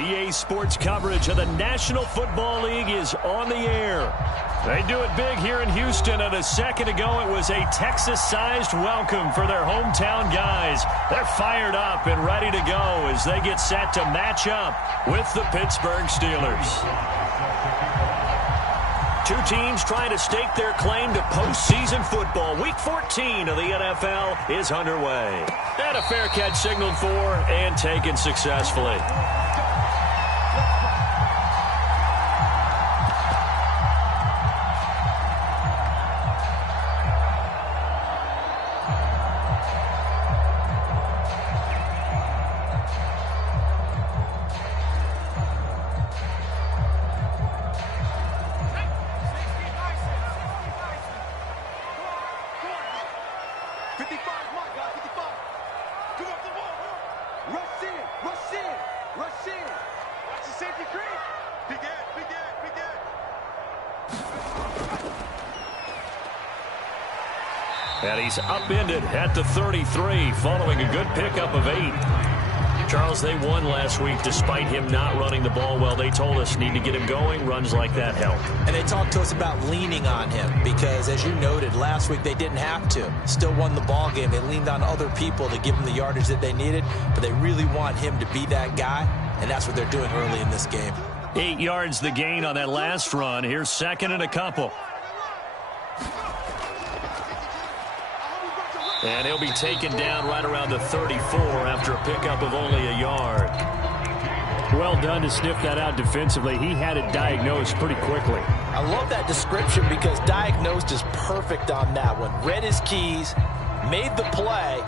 EA Sports coverage of the National Football League is on the air. They do it big here in Houston, and a second ago it was a Texas-sized welcome for their hometown guys. They're fired up and ready to go as they get set to match up with the Pittsburgh Steelers. Two teams trying to stake their claim to postseason football. Week 14 of the NFL is underway. And a fair catch signaled for and taken successfully. And he's upended at the 33 following a good pickup of 8. Charles, they won last week despite him not running the ball well. They told us need to get him going. Runs like that help. And they talked to us about leaning on him because, as you noted, last week they didn't have to. Still won the ball game. They leaned on other people to give them the yardage that they needed, but they really want him to be that guy, and that's what they're doing early in this game. 8 yards the gain on that last run. Here's second and a couple. And he'll be taken down right around the 34 after a pickup of only a yard. Well done to sniff that out defensively. He had it diagnosed pretty quickly. I love that description because diagnosed is perfect on that one. Read his keys, made the play,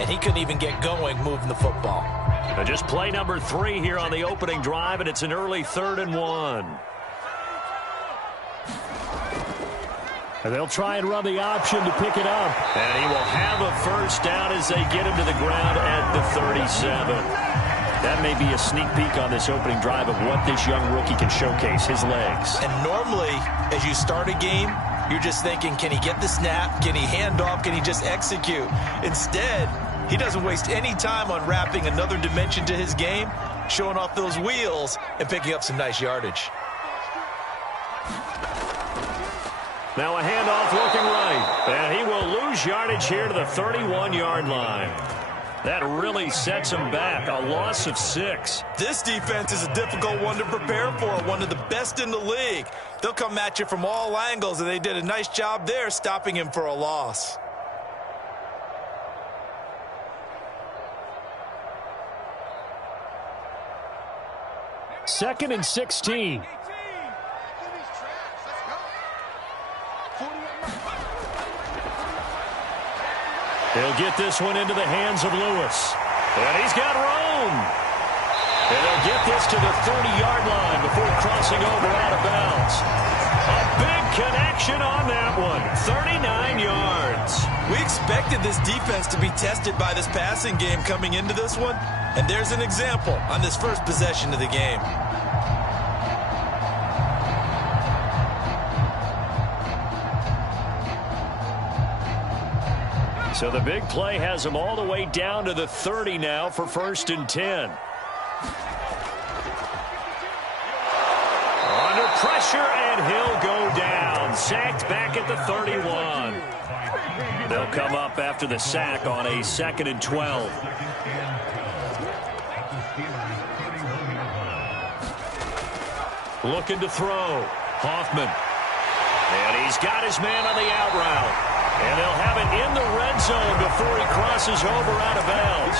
and he couldn't even get going moving the football. Now just play number 3 here on the opening drive, and it's an early 3rd and 1. And they'll try and run the option to pick it up. And he will have a first down as they get him to the ground at the 37. That may be a sneak peek on this opening drive of what this young rookie can showcase, his legs. And normally, as you start a game, you're just thinking, can he get the snap? Can he hand off? Can he just execute? Instead, he doesn't waste any time on wrapping another dimension to his game, showing off those wheels, and picking up some nice yardage. Now a handoff looking right. And he will lose yardage here to the 31-yard line. That really sets him back. A loss of 6. This defense is a difficult one to prepare for. One of the best in the league. They'll come at you from all angles, and they did a nice job there stopping him for a loss. Second and 16. He'll get this one into the hands of Lewis. And he's got room. And they'll get this to the 30-yard line before crossing over out of bounds. A big connection on that one. 39 yards. We expected this defense to be tested by this passing game coming into this one. And there's an example on this first possession of the game. So the big play has him all the way down to the 30 now for 1st and 10. Under pressure, and he'll go down. Sacked back at the 31. They'll come up after the sack on a 2nd and 12. Looking to throw. Hoffman. And he's got his man on the out route. And they'll have it in the red zone before he crosses over out of bounds.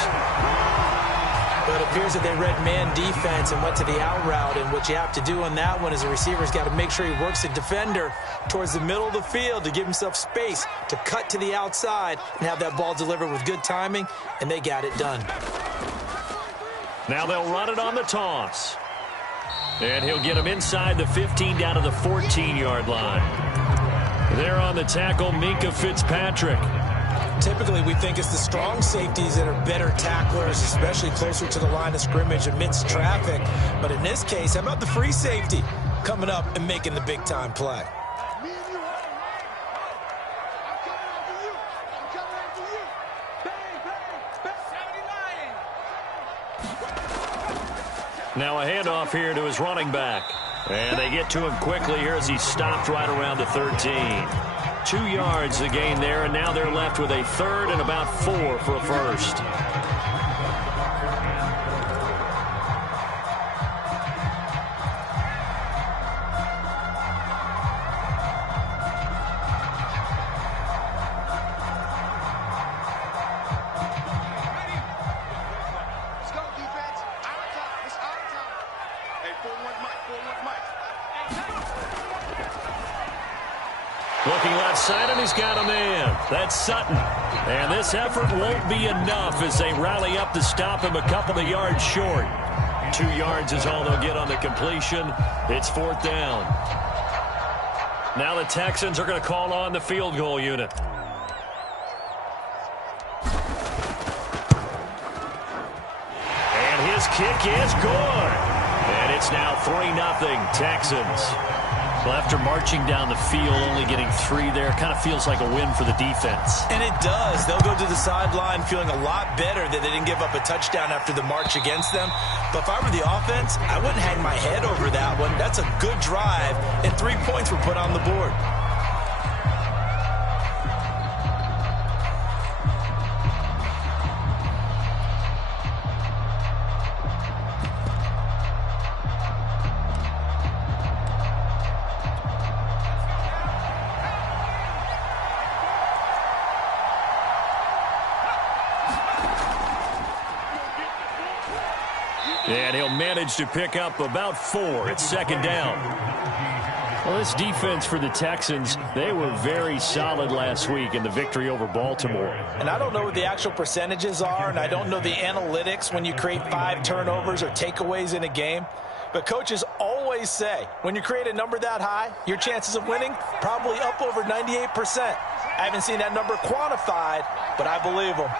Well, it appears that they read man defense and went to the out route. And what you have to do on that one is the receiver's got to make sure he works the defender towards the middle of the field to give himself space to cut to the outside and have that ball delivered with good timing. And they got it done. Now they'll run it on the toss. And he'll get him inside the 15 down to the 14-yard line. There on the tackle, Minkah Fitzpatrick. Typically, we think it's the strong safeties that are better tacklers, especially closer to the line of scrimmage amidst traffic. But in this case, how about the free safety coming up and making the big-time play? Now a handoff here to his running back. And they get to him quickly here as he stopped right around the 13. 2 yards the gain there, and now they're left with a third and about 4 for a first. Looking left side, and he's got a man. That's Sutton. And this effort won't be enough as they rally up to stop him a couple of yards short. 2 yards is all they'll get on the completion. It's 4th down. Now the Texans are going to call on the field goal unit. And his kick is good. And it's now 3-0 Texans. Well, after marching down the field, only getting 3 there, kind of feels like a win for the defense. And it does. They'll go to the sideline feeling a lot better that they didn't give up a touchdown after the march against them. But if I were the offense, I wouldn't hang my head over that one. That's a good drive, and 3 points were put on the board. And he'll manage to pick up about 4. It's 2nd down. Well, this defense for the Texans, they were very solid last week in the victory over Baltimore. And I don't know what the actual percentages are, and I don't know the analytics when you create 5 turnovers or takeaways in a game. But coaches always say, when you create a number that high, your chances of winning probably up over 98%. I haven't seen that number quantified, but I believe them.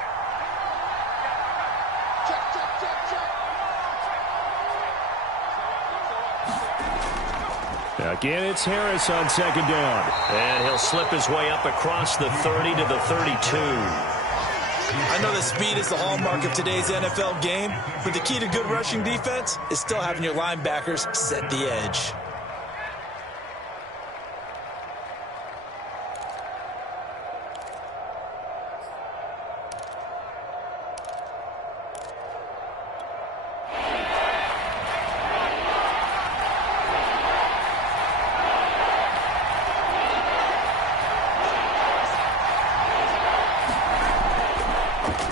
Again, it's Harris on 2nd down. And he'll slip his way up across the 30 to the 32. I know that speed is the hallmark of today's NFL game, but the key to good rushing defense is still having your linebackers set the edge.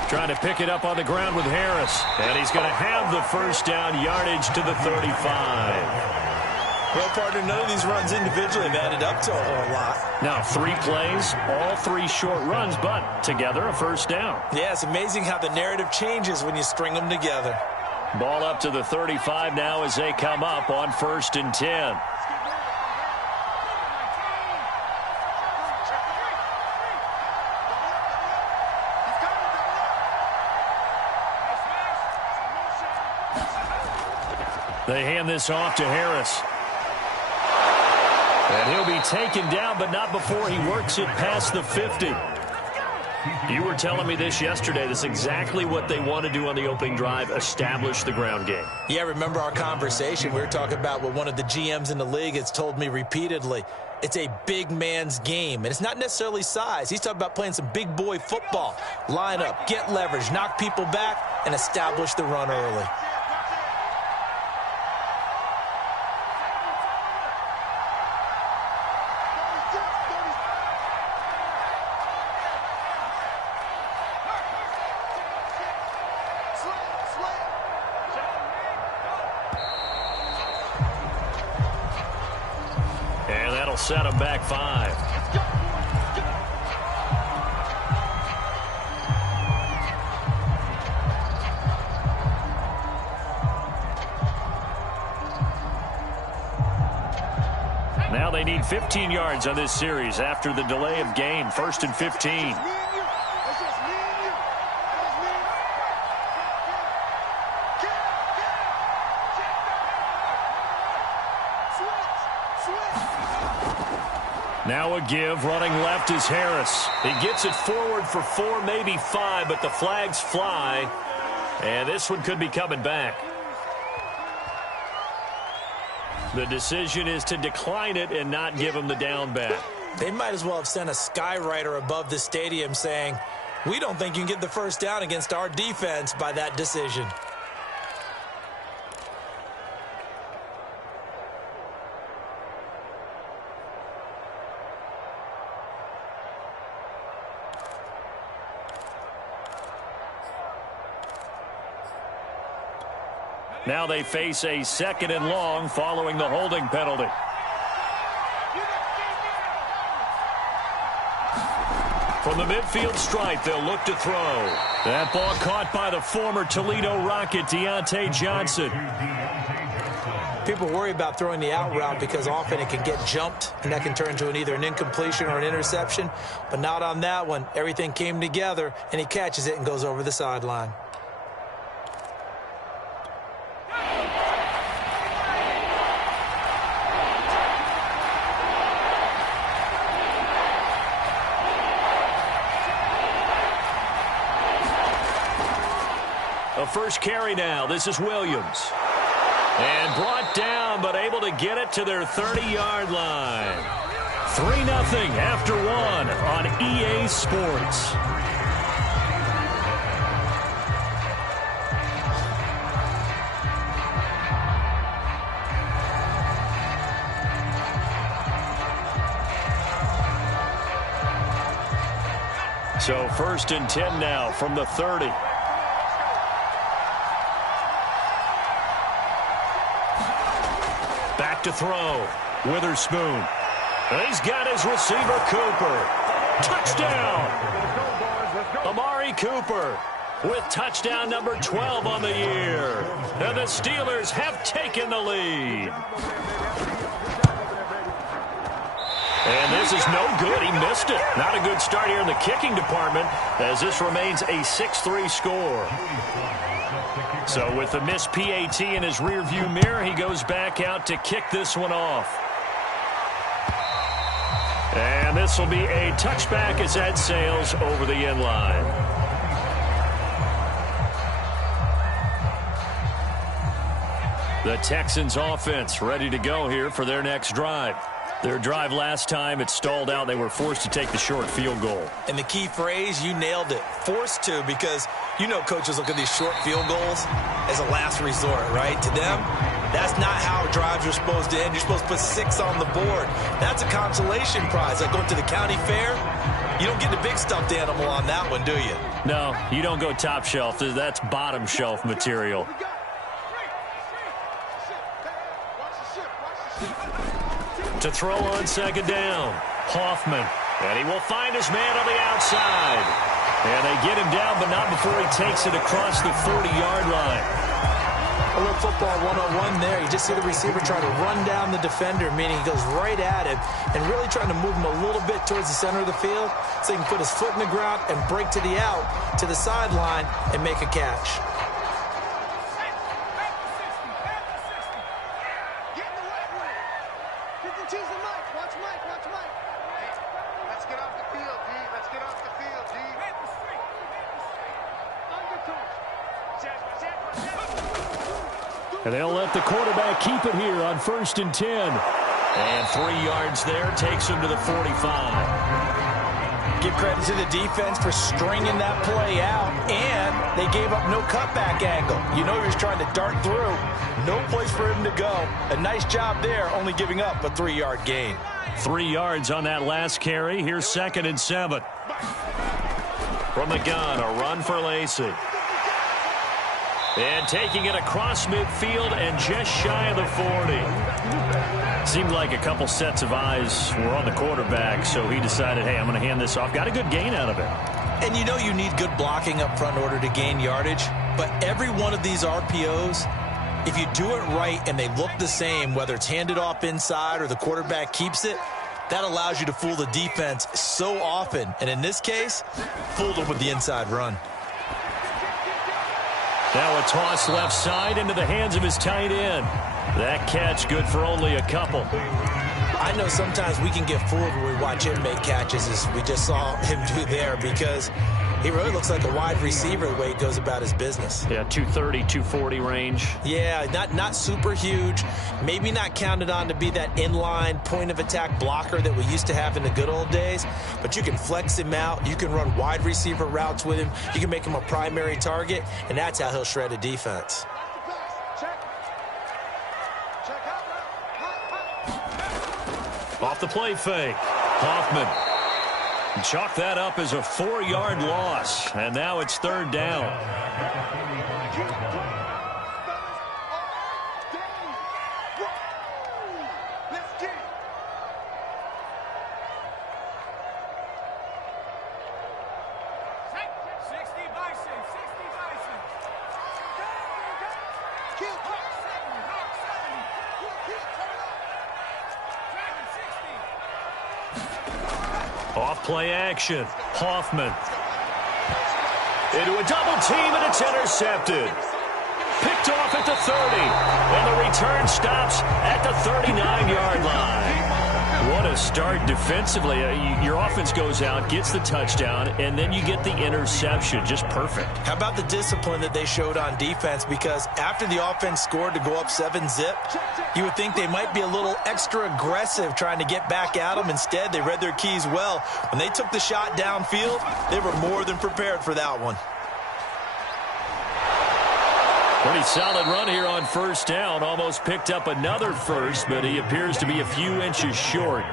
Trying to pick it up on the ground with Harris. And he's going to have the first down, yardage to the 35. Well, partner, none of these runs individually have added up to a whole lot. Now 3 plays, all 3 short runs, but together a first down. Yeah, it's amazing how the narrative changes when you string them together. Ball up to the 35 now as they come up on 1st and 10. They hand this off to Harris. And he'll be taken down, but not before he works it past the 50. You were telling me this yesterday. This is exactly what they want to do on the opening drive, establish the ground game. Yeah, remember our conversation. We were talking about what one of the GMs in the league has told me repeatedly. It's a big man's game, and it's not necessarily size. He's talking about playing some big boy football. Line up, get leverage, knock people back, and establish the run early. Set him back 5. Now they need 15 yards on this series after the delay of game. 1st and 15. Now a give, running left is Harris. He gets it forward for 4, maybe 5, but the flags fly. And this one could be coming back. The decision is to decline it and not give him the down bat. They might as well have sent a skywriter above the stadium saying, we don't think you can get the first down against our defense by that decision. Now they face a 2nd and long following the holding penalty. From the midfield stripe, they'll look to throw. That ball caught by the former Toledo Rocket, Deontay Johnson. People worry about throwing the out route because often it can get jumped, and that can turn into either an incompletion or an interception. But not on that one. Everything came together, and he catches it and goes over the sideline. A first carry now. This is Williams. And brought down, but able to get it to their 30-yard line. 3-0 after 1 on EA Sports. So 1st and 10 now from the 30. Back to throw. Witherspoon. He's got his receiver, Cooper. Touchdown! Amari Cooper with touchdown number 12 on the year. And the Steelers have taken the lead. And this is no good. He missed it. Not a good start here in the kicking department as this remains a 6-3 score. So with the missed PAT in his rearview mirror, he goes back out to kick this one off. And this will be a touchback as that sails over the end line. The Texans offense ready to go here for their next drive. Their drive last time, it stalled out. They were forced to take the short field goal. And the key phrase, you nailed it, forced to, because you know coaches look at these short field goals as a last resort, right? To them, that's not how drives are supposed to end. You're supposed to put 6 on the board. That's a consolation prize. Like going to the county fair, you don't get the big stuffed animal on that one, do you? No, you don't go top shelf. That's bottom shelf material. To throw on 2nd down, Hoffman. And he will find his man on the outside. And they get him down, but not before he takes it across the 40-yard line. A little football 101 there. You just see the receiver trying to run down the defender, meaning he goes right at him and really trying to move him a little bit towards the center of the field so he can put his foot in the ground and break to the out, to the sideline, and make a catch. And they'll let the quarterback keep it here on 1st and 10. And 3 yards there takes him to the 45. Give credit to the defense for stringing that play out, and they gave up no cutback angle. You know he was trying to dart through. No place for him to go. A nice job there, only giving up a 3-yard gain. 3 yards on that last carry. Here's 2nd and 7. From the gun, a run for Lacey. And taking it across midfield and just shy of the 40. Seemed like a couple sets of eyes were on the quarterback, so he decided, hey, I'm going to hand this off. Got a good gain out of it. And you know you need good blocking up front in order to gain yardage, but every one of these RPOs, if you do it right and they look the same, whether it's handed off inside or the quarterback keeps it, that allows you to fool the defense so often. And in this case, fooled them with the inside run. Now a toss left side into the hands of his tight end. That catch good for only a couple. I know sometimes we can get fooled when we watch him make catches, as we just saw him do there, because He really looks like a wide receiver the way he goes about his business. Yeah, 230, 240 range. Yeah, not super huge. Maybe not counted on to be that inline point-of-attack blocker that we used to have in the good old days. But you can flex him out. You can run wide receiver routes with him. You can make him a primary target, and that's how he'll shred a defense. Off the play fake. Hoffman. Chalk that up as a 4-yard loss. And now it's 3rd down. Off-play action. Hoffman. Into a double team, and it's intercepted. Picked off at the 30. And the return stops at the 39-yard line. What a start defensively. Your offense goes out, gets the touchdown, and then you get the interception. Just perfect. How about the discipline that they showed on defense? Because after the offense scored to go up 7-zip, you would think they might be a little extra aggressive trying to get back at them. Instead, they read their keys well. When they took the shot downfield, they were more than prepared for that one. Pretty solid run here on 1st down. Almost picked up another first, but he appears to be a few inches short.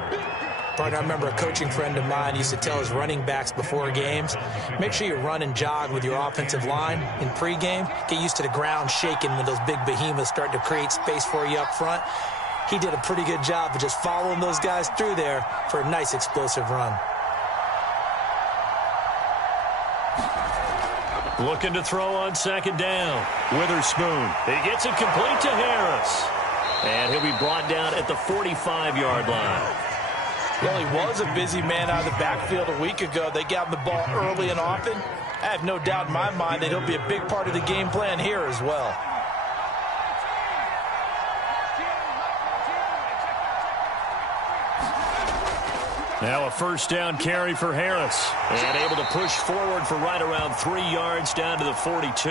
Partner, I remember a coaching friend of mine used to tell his running backs before games, make sure you run and jog with your offensive line in pregame. Get used to the ground shaking when those big behemoths start to create space for you up front. He did a pretty good job of just following those guys through there for a nice explosive run. Looking to throw on 2nd down. Witherspoon. He gets it complete to Harris. And he'll be brought down at the 45-yard line. Well, he was a busy man out of the backfield a week ago. They got him the ball early and often. I have no doubt in my mind that he'll be a big part of the game plan here as well. Now a 1st down carry for Harris. And able to push forward for right around 3 yards down to the 42.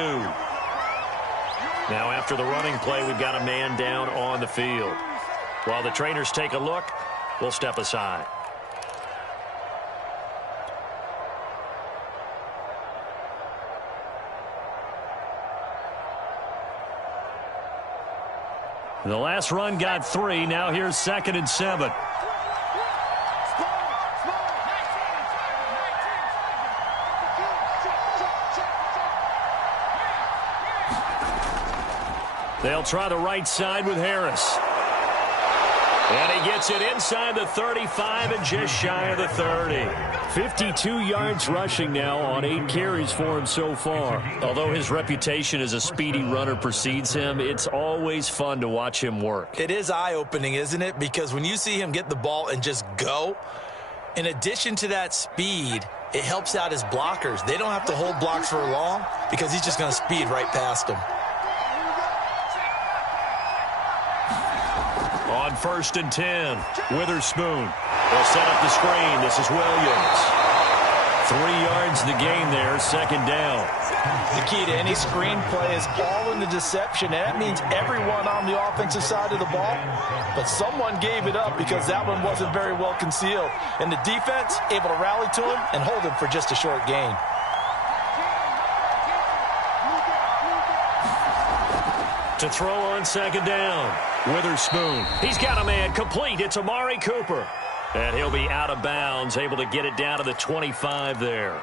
Now after the running play, we've got a man down on the field. While the trainers take a look, we'll step aside. The last run got 3. Now here's 2nd and 7. They'll try the right side with Harris. And he gets it inside the 35 and just shy of the 30. 52 yards rushing now on 8 carries for him so far. Although his reputation as a speedy runner precedes him, it's always fun to watch him work. It is eye-opening, isn't it? Because when you see him get the ball and just go, in addition to that speed, it helps out his blockers. They don't have to hold blocks for long because he's just going to speed right past them. On 1st and 10, Witherspoon. They'll set up the screen. This is Williams. 3 yards to the gain there, 2nd down. The key to any screen play is all in the deception. And that means everyone on the offensive side of the ball. But someone gave it up because that one wasn't very well concealed. And the defense able to rally to him and hold him for just a short gain. To throw on 2nd down, Witherspoon. He's got a man complete. It's Amari Cooper. And he'll be out of bounds, able to get it down to the 25 there.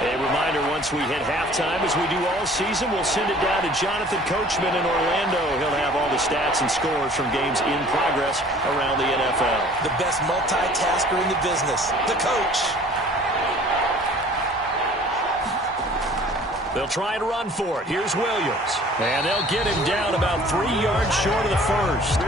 A reminder, once we hit halftime, as we do all season, we'll send it down to Jonathan Coachman in Orlando. He'll have all the stats and scores from games in progress around the NFL. The best multitasker in the business, the coach. They'll try and run for it. Here's Williams. And they'll get him down about 3 yards short of the first.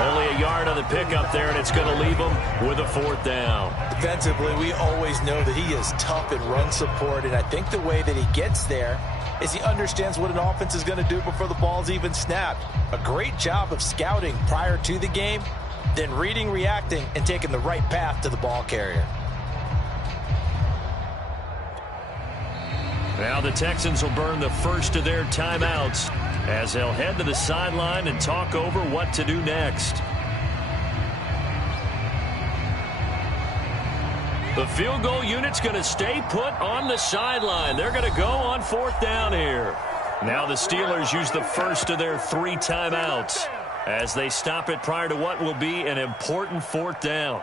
Only a yard on the pickup there, and it's going to leave him with a 4th down. Defensively, we always know that he is tough in run support, and I think the way that he gets there is he understands what an offense is going to do before the ball's even snapped. A great job of scouting prior to the game, then reading, reacting, and taking the right path to the ball carrier. Now the Texans will burn the first of their timeouts as they'll head to the sideline and talk over what to do next. The field goal unit's going to stay put on the sideline. They're going to go on 4th down here. Now the Steelers use the first of their 3 timeouts as they stop it prior to what will be an important 4th down.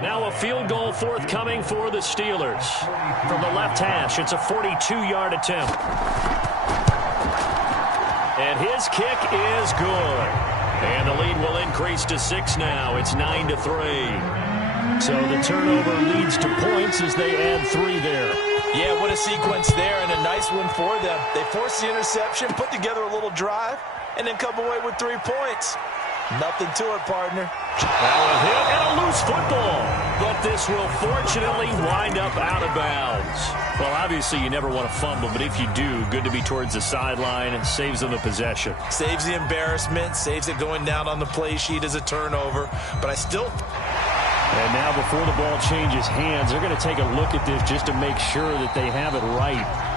Now a field goal forthcoming for the Steelers. From the left hash, it's a 42-yard attempt. And his kick is good. And the lead will increase to 6 now. It's 9-3. So the turnover leads to points as they add 3 there. Yeah, what a sequence there, and a nice one for them. They forced the interception, put together a little drive, and then come away with 3 points. Nothing to it, partner. Now a hit and a loose football. But this will fortunately wind up out of bounds. Well, obviously you never want to fumble, but if you do, good to be towards the sideline. It saves them the possession. Saves the embarrassment, saves it going down on the play sheet as a turnover. But I still... And now before the ball changes hands, they're going to take a look at this just to make sure that they have it right.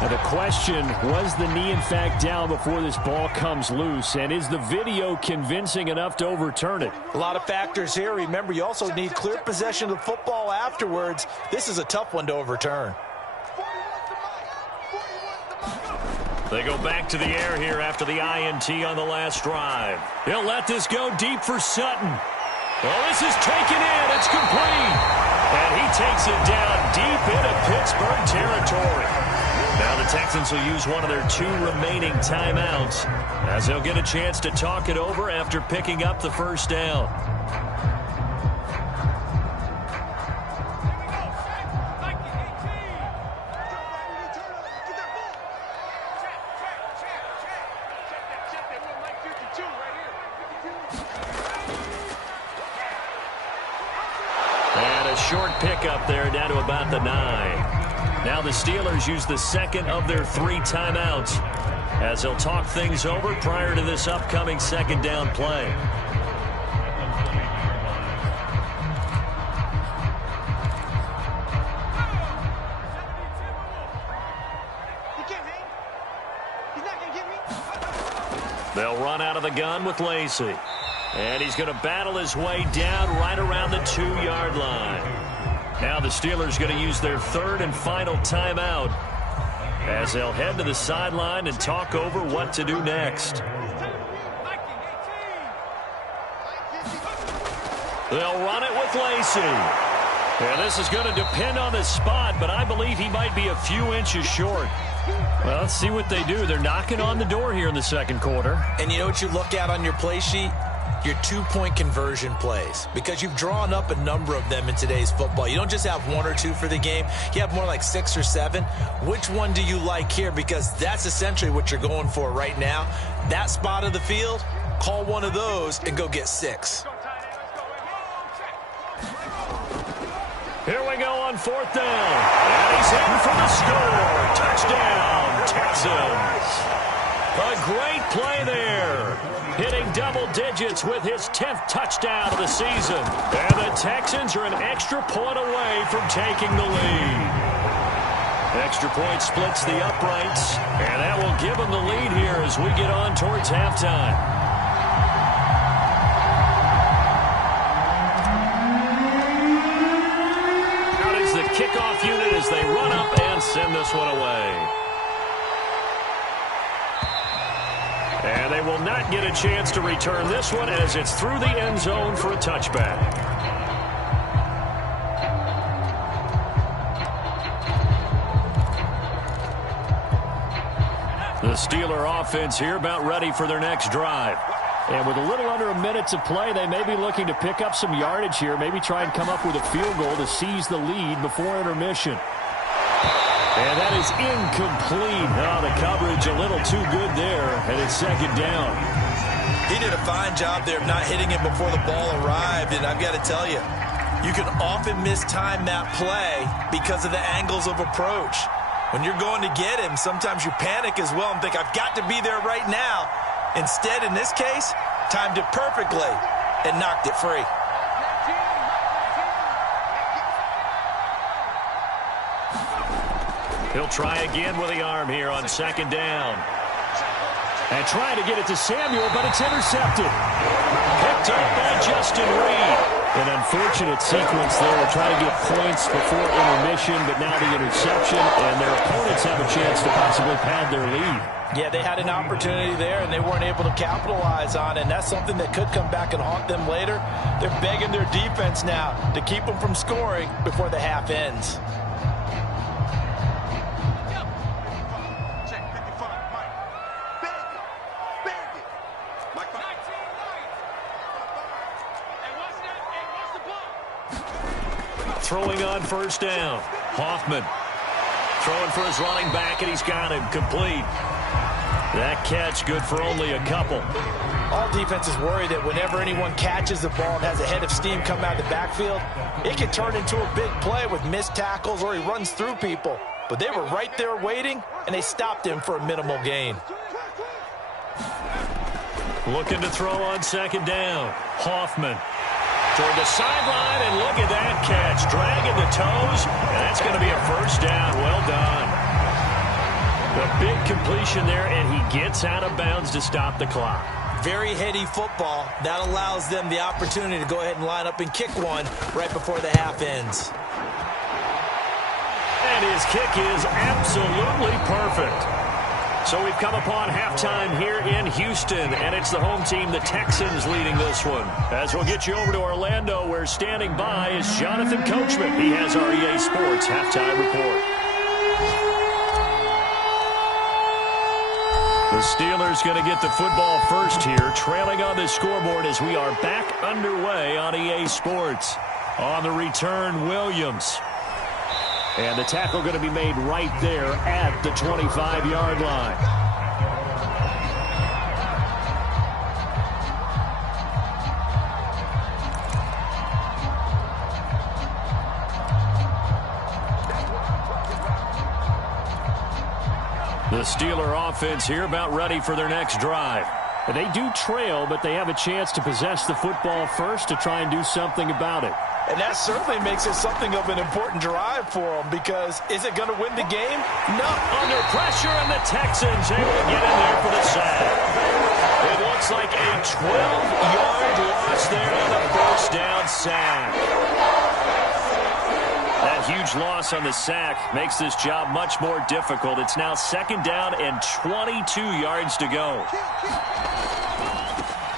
Now the question, was the knee in fact down before this ball comes loose? And is the video convincing enough to overturn it? A lot of factors here. Remember, you also need clear possession of the football afterwards. This is a tough one to overturn. They go back to the air here after the INT on the last drive. He'll let this go deep for Sutton. Well, this is taken in. It's complete. And he takes it down deep into Pittsburgh territory. Now the Texans will use one of their 2 remaining timeouts as they'll get a chance to talk it over after picking up the first down. And a short pickup there down to about the 9. Now the Steelers use the second of their 3 timeouts as they'll talk things over prior to this upcoming 2nd down play. They'll run out of the gun with Lacey. And he's going to battle his way down right around the 2-yard line. Now the Steelers going to use their 3rd and final timeout as they'll head to the sideline and talk over what to do next. They'll run it with Lacey. And this is going to depend on the spot, but I believe he might be a few inches short. Well, let's see what they do. They're knocking on the door here in the 2nd quarter. And you know what you look at on your play sheet? Your 2-point conversion plays, because you've drawn up a number of them in today's football. You don't just have 1 or 2 for the game. You have more like 6 or 7. Which one do you like here? Because that's essentially what you're going for right now. That spot of the field, call one of those and go get 6. Here we go on 4th down. And he's in for the score. Touchdown, Texans. A great play there. Hitting double digits with his 10th touchdown of the season. And the Texans are an extra point away from taking the lead. Extra point splits the uprights, and that will give them the lead here as we get on towards halftime. Out is the kickoff unit as they run up and send this one away. And they will not get a chance to return this one as it's through the end zone for a touchback. The Steeler offense here about ready for their next drive. And with a little under a minute to play, they may be looking to pick up some yardage here, maybe try and come up with a field goal to seize the lead before intermission. And that is incomplete. Oh, the coverage a little too good there, and it's second down. He did a fine job there of not hitting him before the ball arrived, and I've got to tell you, you can often mistime that play because of the angles of approach. When you're going to get him, sometimes you panic as well and think, I've got to be there right now. Instead, in this case, timed it perfectly and knocked it free. He'll try again with the arm here on second down. And trying to get it to Samuel, but it's intercepted. Picked up by Justin Reed. An unfortunate sequence there, trying to get points before intermission, but now the interception, and their opponents have a chance to possibly pad their lead. Yeah, they had an opportunity there, and they weren't able to capitalize on it, and that's something that could come back and haunt them later. They're begging their defense now to keep them from scoring before the half ends. Throwing on first down. Hoffman throwing for his running back, and he's got him complete. That catch good for only a couple. All defenses worry that whenever anyone catches the ball and has a head of steam come out of the backfield, it can turn into a big play with missed tackles or he runs through people. But they were right there waiting, and they stopped him for a minimal gain. Looking to throw on second down. Hoffman toward the sideline, and look at that catch. Dragging the toes, and that's going to be a first down. Well done. A big completion there, and he gets out of bounds to stop the clock. Very heady football. That allows them the opportunity to go ahead and line up and kick one right before the half ends. And his kick is absolutely perfect. So we've come upon halftime here in Houston, and it's the home team, the Texans, leading this one. As we'll get you over to Orlando, where standing by is Jonathan Coachman. He has our EA Sports halftime report. The Steelers going to get the football first here, trailing on the scoreboard as we are back underway on EA Sports. On the return, Williams. And the tackle going to be made right there at the 25-yard line. The Steeler offense here about ready for their next drive. And they do trail, but they have a chance to possess the football first to try and do something about it. And that certainly makes it something of an important drive for them, because is it going to win the game? No. Under pressure, and the Texans able to get in there for the sack. It looks like a 12-yard loss there on the first down sack. That huge loss on the sack makes this job much more difficult. It's now second down and 22 yards to go.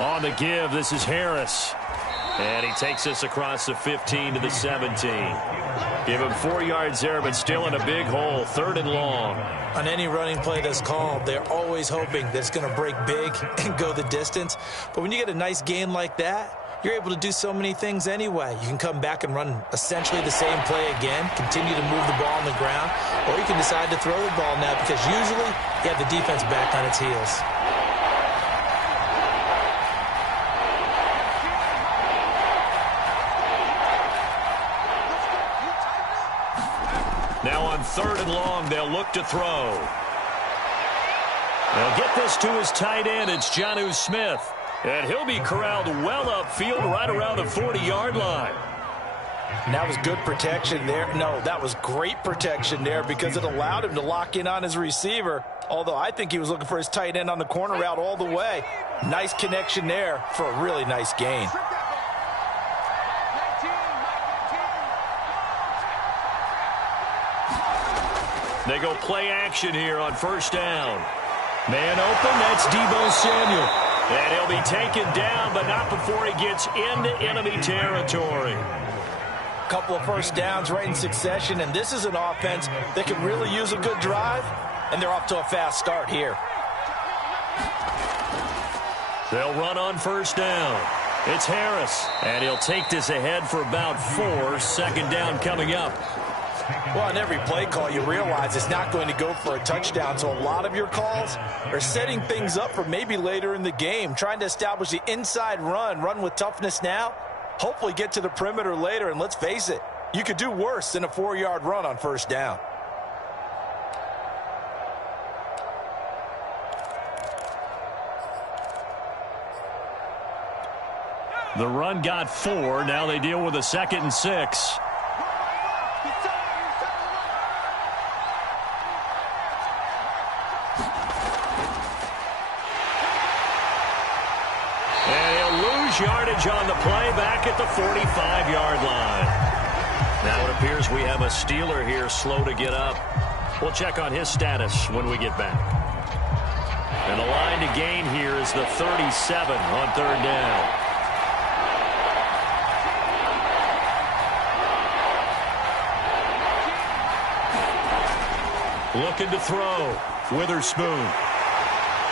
On the give, this is Harris. And he takes us across the 15 to the 17. Give him 4 yards there, but still in a big hole. Third and long. On any running play that's called, they're always hoping that it's going to break big and go the distance. But when you get a nice gain like that, you're able to do so many things anyway. You can come back and run essentially the same play again, continue to move the ball on the ground, or you can decide to throw the ball now, because usually you have the defense back on its heels. Now on third and long, they'll look to throw. They'll get this to his tight end. It's Jonnu Smith. And he'll be corralled well upfield right around the 40-yard line. And that was good protection there. No, that was great protection there, because it allowed him to lock in on his receiver. Although I think he was looking for his tight end on the corner route all the way. Nice connection there for a really nice gain. They go play action here on first down. Man open, that's Deebo Samuel. And he'll be taken down, but not before he gets into enemy territory. Couple of first downs right in succession, and this is an offense that can really use a good drive, and they're off to a fast start here. They'll run on first down. It's Harris, and he'll take this ahead for about 4. Second down coming up. Well, on every play call, you realize it's not going to go for a touchdown, so a lot of your calls are setting things up for maybe later in the game, trying to establish the inside run with toughness now, hopefully get to the perimeter later, and let's face it, you could do worse than a 4-yard run on first down. The run got 4. Now they deal with a 2nd and 6. And he'll lose yardage on the play back at the 45-yard line. Now it appears we have a Steeler here slow to get up. We'll check on his status when we get back. And the line to gain here is the 37 on 3rd down. Looking to throw. Witherspoon.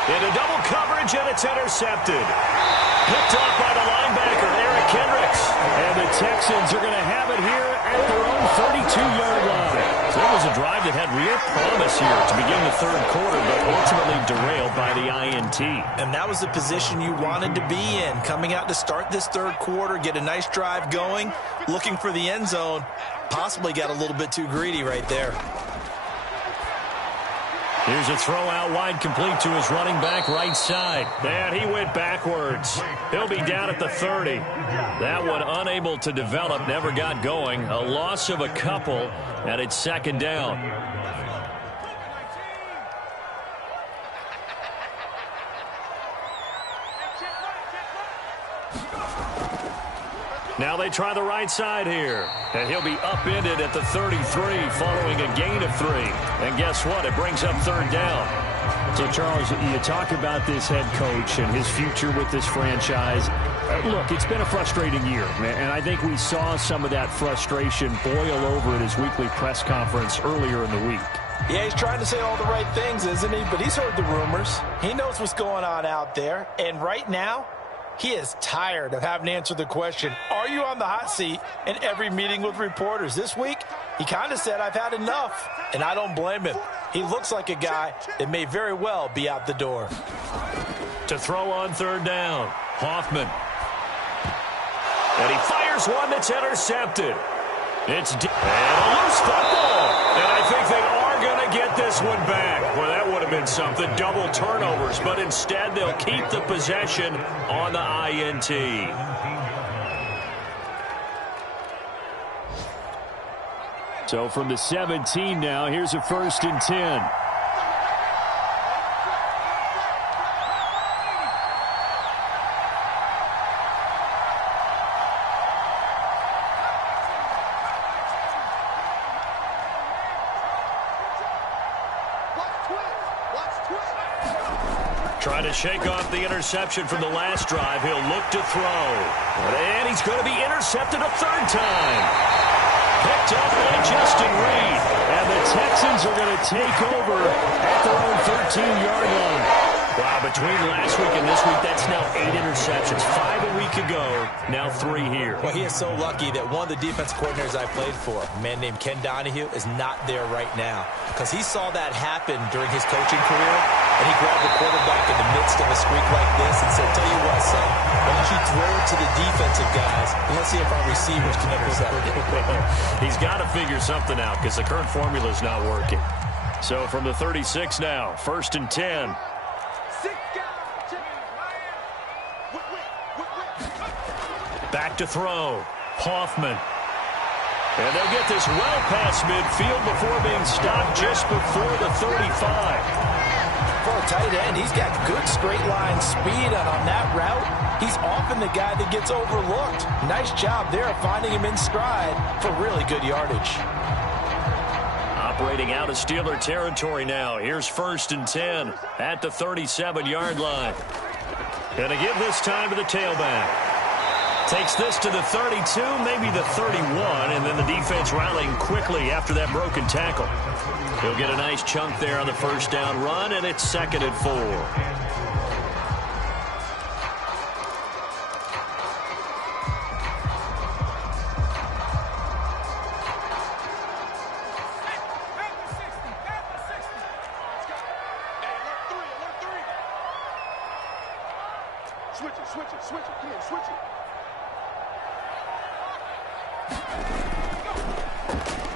Into double coverage, and it's intercepted. Picked off by the linebacker, Eric Kendricks. And the Texans are going to have it here at their own 32-yard line. So it was a drive that had real promise here to begin the 3rd quarter, but ultimately derailed by the INT. And that was the position you wanted to be in. Coming out to start this 3rd quarter, get a nice drive going, looking for the end zone. Possibly got a little bit too greedy right there. Here's a throw out wide, complete to his running back right side. And he went backwards. He'll be down at the 30. That one unable to develop, never got going. A loss of a couple, and it's 2nd down. Now they try the right side here. And he'll be upended at the 33 following a gain of 3. And guess what? It brings up 3rd down. So, Charles, you talk about this head coach and his future with this franchise. Look, it's been a frustrating year, and I think we saw some of that frustration boil over at his weekly press conference earlier in the week. Yeah, he's trying to say all the right things, isn't he? But he's heard the rumors. He knows what's going on out there. And right now, he is tired of having to answer the question, are you on the hot seat, in every meeting with reporters. This week, he kind of said, I've had enough, and I don't blame him. He looks like a guy that may very well be out the door. To throw on 3rd down, Hoffman. And he fires one that's intercepted. It's deep. And a loose football. And I think they are going to get this one back. Well, that would have been something. Double turnovers. But instead, they'll keep the possession on the INT. So from the 17 now, here's a 1st and 10. Trying to shake off the interception from the last drive. He'll look to throw. And he's going to be intercepted a 3rd time. Picked up by Justin Reed. And the Texans are going to take over at their own 13-yard line. Wow, between last week and this week, that's now 8 interceptions. 5 a week ago, now 3 here. Well, he is so lucky that one of the defense coordinators I played for, a man named Ken Donahue, is not there right now. Because he saw that happen during his coaching career, and he grabbed the quarterback in the midst of a streak like this and said, tell you what, son, why don't you throw it to the defensive guys, and let's see if our receivers can intercept it. He's got to figure something out because the current formula is not working. So from the 36 now, 1st and 10. Back to throw. Hoffman. And they'll get this well past midfield before being stopped just before the 35. For a tight end, he's got good straight line speed, and on that route, he's often the guy that gets overlooked. Nice job there finding him in stride for really good yardage. Operating out of Steeler territory now. Here's 1st and 10 at the 37-yard line. And to give this time to the tailback. Takes this to the 32, maybe the 31, and then the defense rallying quickly after that broken tackle. He'll get a nice chunk there on the 1st down run, and it's 2nd and 4.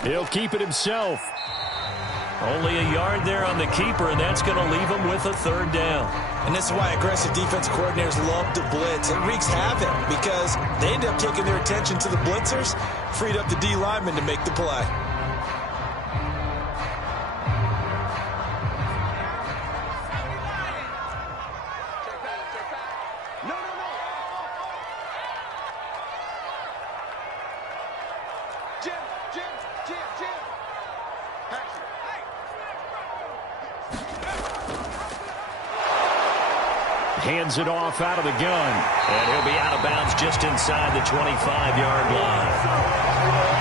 He'll keep it himself. Only a yard there on the keeper, and that's going to leave him with a third down. And this is why aggressive defense coordinators love to blitz. It wreaks havoc because they end up taking their attention to the blitzers, freed up the D lineman to make the play. Hands it off out of the gun. And he'll be out of bounds just inside the 25-yard line.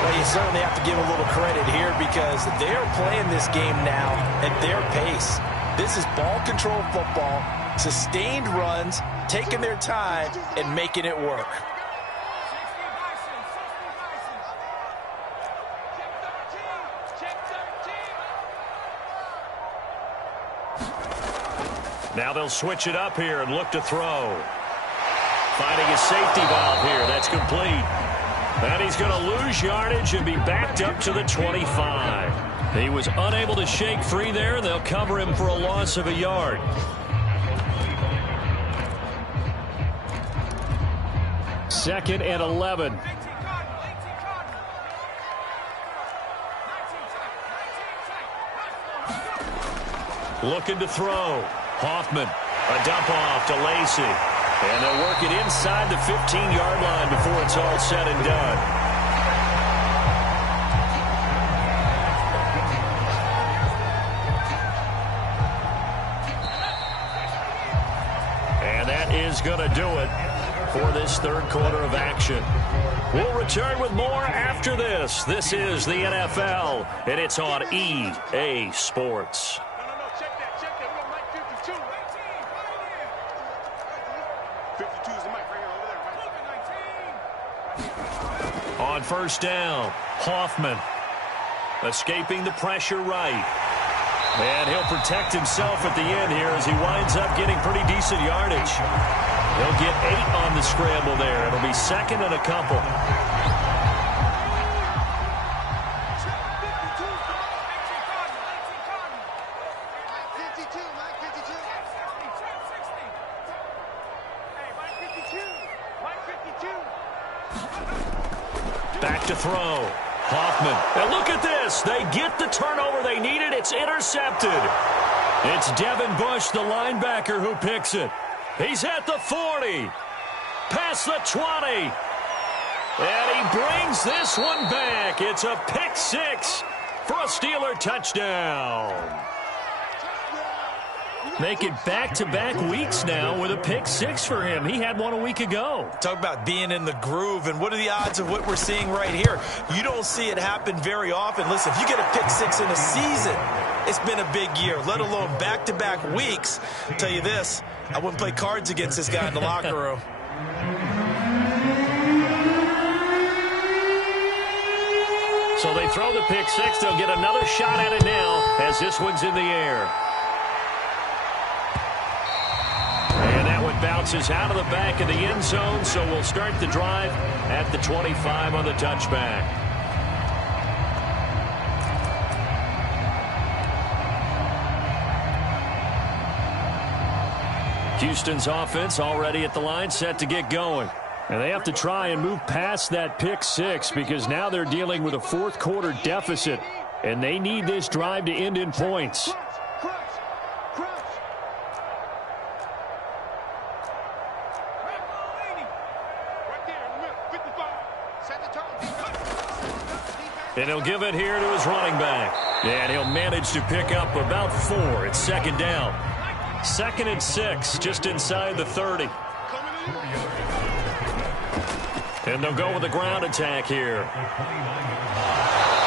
Well, you certainly have to give a little credit here because they're playing this game now at their pace. This is ball control football, sustained runs, taking their time, and making it work. Now they'll switch it up here and look to throw. Finding a safety valve here. That's complete. And he's going to lose yardage and be backed up to the 25. He was unable to shake free there, and they'll cover him for a loss of a yard. Second and 11. Looking to throw. Hoffman, a dump off to Lacey. And they'll work it inside the 15-yard line before it's all said and done. And that is going to do it for this third quarter of action. We'll return with more after this. This is the NFL, and it's on EA Sports. On first down, Hoffman escaping the pressure right. And he'll protect himself at the end here as he winds up getting pretty decent yardage. He'll get 8 on the scramble there. It'll be second and a couple. Back to throw. Hoffman. And look at this. They get the turnover they needed. It's intercepted. It's Devin Bush, the linebacker, who picks it. He's at the 40. Past the 20. And he brings this one back. It's a pick six for a Steeler touchdown. Make it back-to-back weeks now with a pick six for him. He had one a week ago. Talk about being in the groove, and what are the odds of what we're seeing right here? You don't see it happen very often. Listen, if you get a pick six in a season, it's been a big year, let alone back-to-back weeks. I'll tell you this, I wouldn't play cards against this guy in the locker room. So they throw the pick six. They'll get another shot at it now as this one's in the air. Bounces out of the back of the end zone, so we'll start the drive at the 25 on the touchback. Houston's offense already at the line, set to get going. And they have to try and move past that pick six because now they're dealing with a fourth quarter deficit, and they need this drive to end in points. And he'll give it here to his running back. And he'll manage to pick up about 4. It's second down. 2nd and 6, just inside the 30. And they'll go with a ground attack here.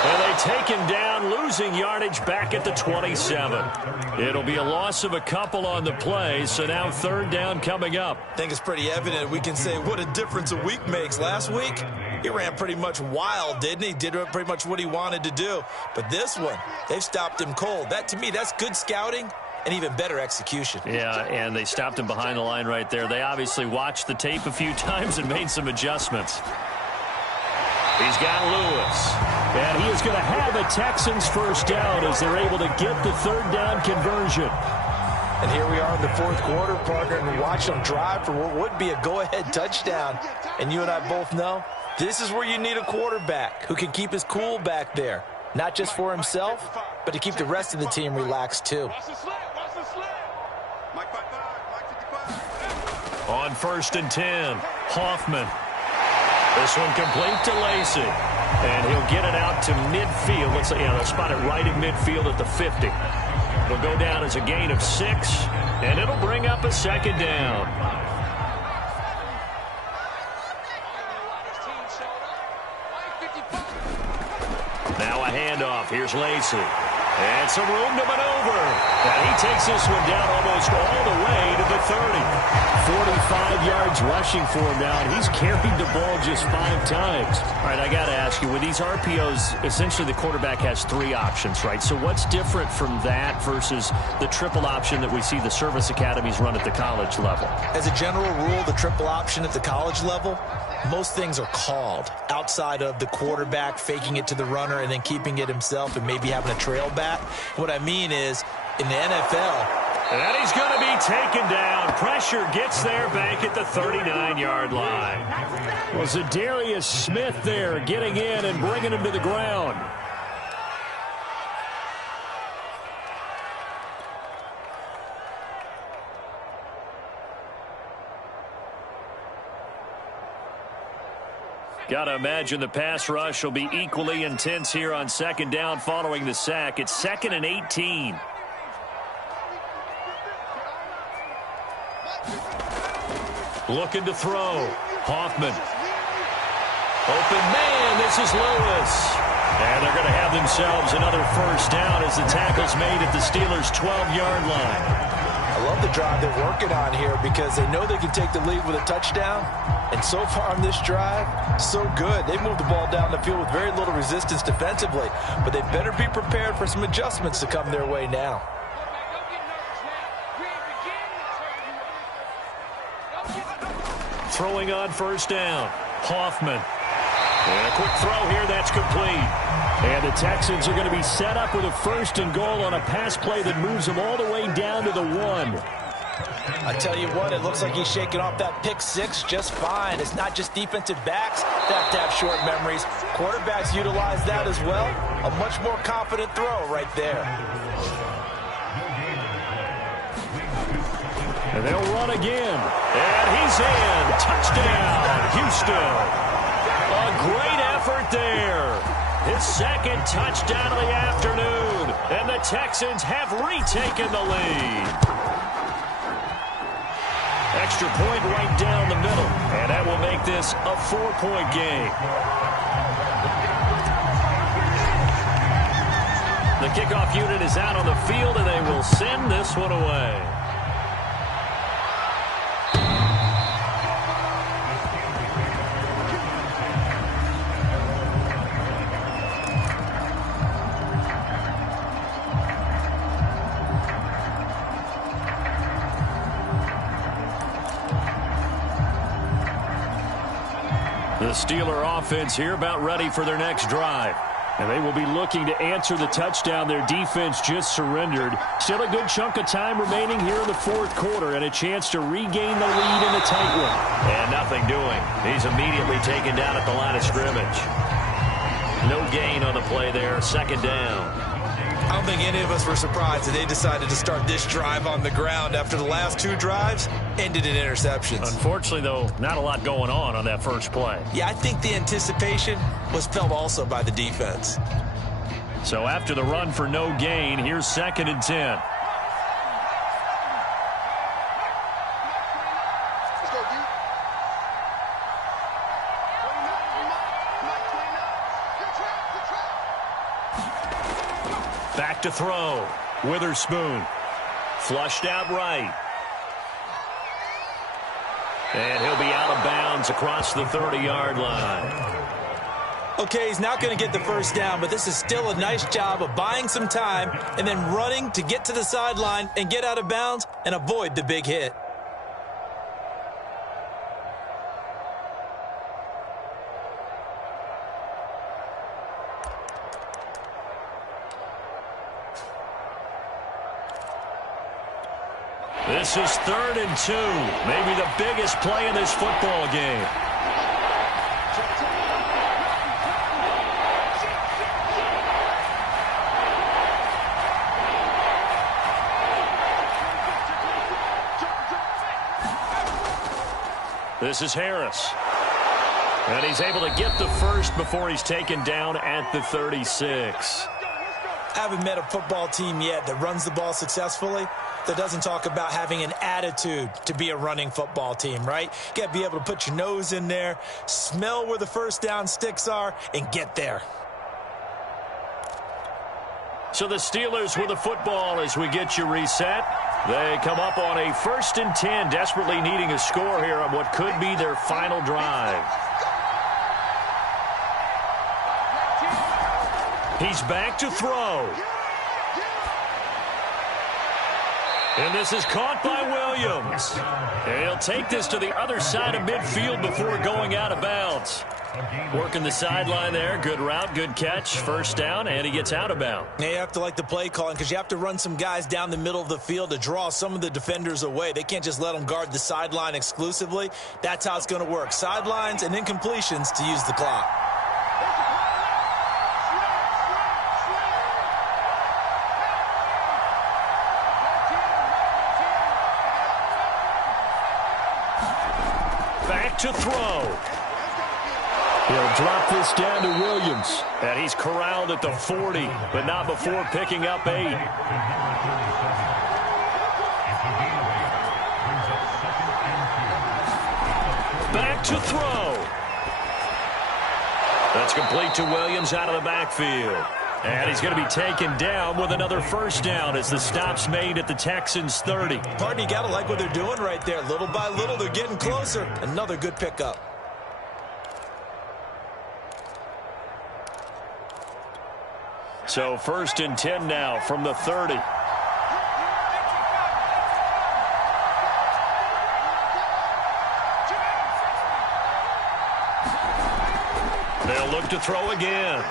And they take him down, losing yardage back at the 27. It'll be a loss of a couple on the play, so now third down coming up. I think it's pretty evident. We can say what a difference a week makes. Last week, he ran pretty much wild, didn't he? Did pretty much what he wanted to do. But this one, they've stopped him cold. That, to me, that's good scouting and even better execution. Yeah, and they stopped him behind the line right there. They obviously watched the tape a few times and made some adjustments. He's got Lewis. And he is going to have a Texans first down as they're able to get the third down conversion. And here we are in the fourth quarter, partner, and watch them drive for what would be a go-ahead touchdown. And you and I both know this is where you need a quarterback who can keep his cool back there, not just for himself, but to keep the rest of the team relaxed too. On 1st and 10, Hoffman. This one complete to Lacey. And he'll get it out to midfield. Looks like, yeah, they'll spot it right in midfield at the 50. It'll go down as a gain of 6, and it'll bring up a second down. Now a handoff. Here's Lacey. And some room to maneuver. And he takes this one down almost all the way to the 30. 45 yards rushing for him now, and he's carried the ball just 5 times. All right, I got to ask you, with these RPOs, essentially the quarterback has 3 options, right? So what's different from that versus the triple option that we see the service academies run at the college level? As a general rule, the triple option at the college level, most things are called outside of the quarterback faking it to the runner and then keeping it himself and maybe having a trail back. What I mean is, in the NFL, and he's going to be taken down. Pressure gets there back at the 39-yard line. Well, Zadarius Smith there getting in and bringing him to the ground. Got to imagine the pass rush will be equally intense here on 2nd down following the sack. It's 2nd and 18. Looking to throw. Hoffman. Open man. This is Lewis. And they're going to have themselves another first down as the tackle's made at the Steelers' 12-yard line. I love the drive they're working on here because they know they can take the lead with a touchdown. And so far on this drive, so good. They moved the ball down the field with very little resistance defensively. But they better be prepared for some adjustments to come their way now. Throwing on 1st down. Hoffman. And a quick throw here. That's complete. And the Texans are going to be set up with a 1st and goal on a pass play that moves them all the way down to the 1. I tell you what, it looks like he's shaking off that pick 6 just fine. It's not just defensive backs that have to have short memories. Quarterbacks utilize that as well. A much more confident throw right there. And they'll run again. And he's in. Touchdown, Houston. A great effort there. His 2nd touchdown of the afternoon. And the Texans have retaken the lead. Extra point right down the middle. And that will make this a 4-point game. The kickoff unit is out on the field, and they will send this one away. The Steeler offense here about ready for their next drive. And they will be looking to answer the touchdown their defense just surrendered. Still a good chunk of time remaining here in the 4th quarter and a chance to regain the lead in a tight one. And nothing doing. He's immediately taken down at the line of scrimmage. No gain on the play there. 2nd down. I don't think any of us were surprised that they decided to start this drive on the ground after the last 2 drives ended in interceptions. Unfortunately, though, not a lot going on that first play. Yeah, I think the anticipation was felt also by the defense. So after the run for no gain, here's 2nd and 10. Back to throw. Witherspoon. Flushed out right. And he'll be out of bounds across the 30-yard line. Okay, he's not going to get the first down, but this is still a nice job of buying some time and then running to get to the sideline and get out of bounds and avoid the big hit. This is 3rd and 2, maybe the biggest play in this football game. This is Harris. And he's able to get the first before he's taken down at the 36. I haven't met a football team yet that runs the ball successfully that doesn't talk about having an attitude to be a running football team, right? You got to be able to put your nose in there, smell where the first down sticks are, and get there. So the Steelers with the football as we get you reset. They come up on a 1st and 10, desperately needing a score here on what could be their final drive. He's back to throw. And this is caught by Williams. And he'll take this to the other side of midfield before going out of bounds. Working the sideline there. Good route, good catch. First down, and he gets out of bounds. Now you have to like the play calling because you have to run some guys down the middle of the field to draw some of the defenders away. They can't just let them guard the sideline exclusively. That's how it's going to work. Sidelines and incompletions to use the clock. Back to throw. He'll drop this down to Williams. And he's corralled at the 40, but not before picking up 8. Back to throw. That's complete to Williams out of the backfield. And he's going to be taken down with another first down as the stop's made at the Texans' 30. Pardon, you got to like what they're doing right there. Little by little, they're getting closer. Another good pickup. So 1st and 10 now from the 30. They'll look to throw again.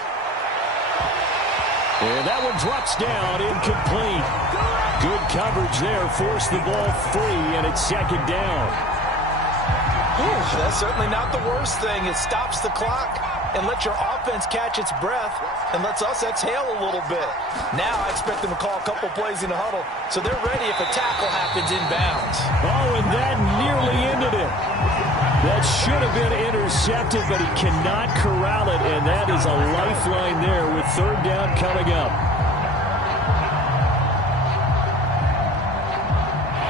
And that one drops down, incomplete. Good coverage there, forced the ball free, and it's 2nd down. Ooh, that's certainly not the worst thing. It stops the clock and lets your offense catch its breath and lets us exhale a little bit. Now I expect them to call a couple plays in the huddle so they're ready if a tackle happens inbounds. Oh, and that nearly ended it. That should have been intercepted, but he cannot corral it, and that is a lifeline there with 3rd down coming up.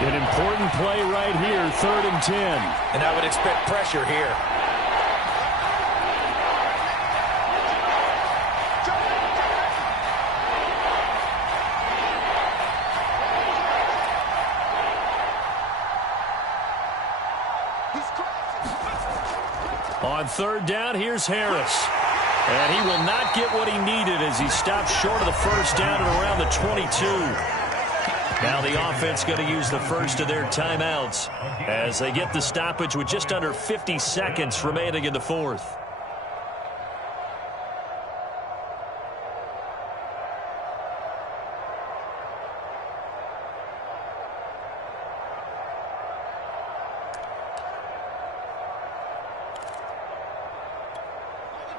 An important play right here, 3rd and 10. And I would expect pressure here. On 3rd down, here's Harris. And he will not get what he needed as he stops short of the first down at around the 22. Now the offense going to use the first of their timeouts as they get the stoppage with just under 50 seconds remaining in the 4th.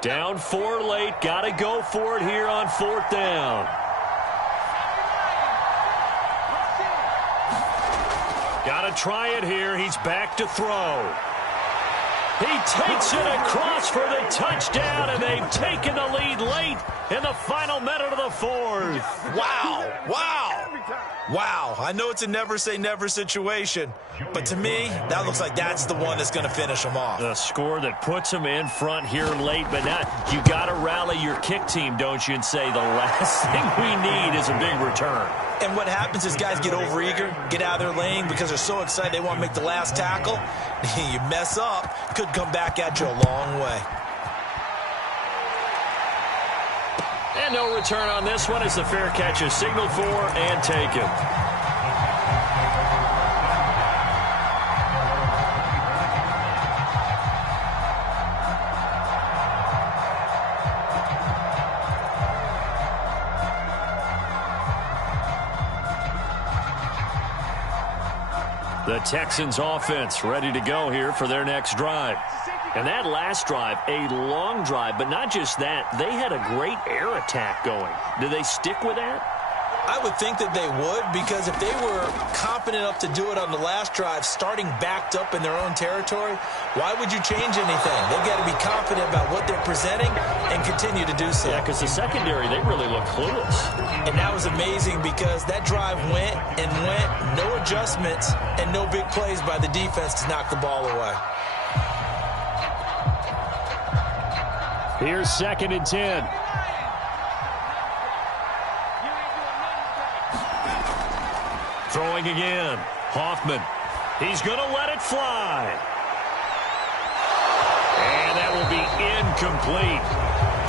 Down 4 late. Got to go for it here on 4th down. Got to try it here. He's back to throw. He takes it across for the touchdown, and they've taken the lead late in the final minute of the 4th. Wow. Wow. Wow. I know it's a never-say-never situation, but to me, that looks like that's the one that's going to finish them off. The score that puts them in front here late, but not. You got to rally your kick team, don't you, and say the last thing we need is a big return. And what happens is guys get overeager, get out of their lane because they're so excited they want to make the last tackle. You mess up, could come back at you a long way. And no return on this one as the fair catch is signaled for and taken. The Texans offense ready to go here for their next drive. And that last drive, a long drive, but not just that. They had a great air attack going. Do they stick with that? I would think that they would, because if they were confident enough to do it on the last drive, starting backed up in their own territory, why would you change anything? They've got to be confident about what they're presenting and continue to do so. Yeah, because the secondary, they really look clueless. And that was amazing because that drive went and went, no adjustments, and no big plays by the defense to knock the ball away. Here's 2nd and 10. Throwing again. Hoffman. He's going to let it fly. And that will be incomplete.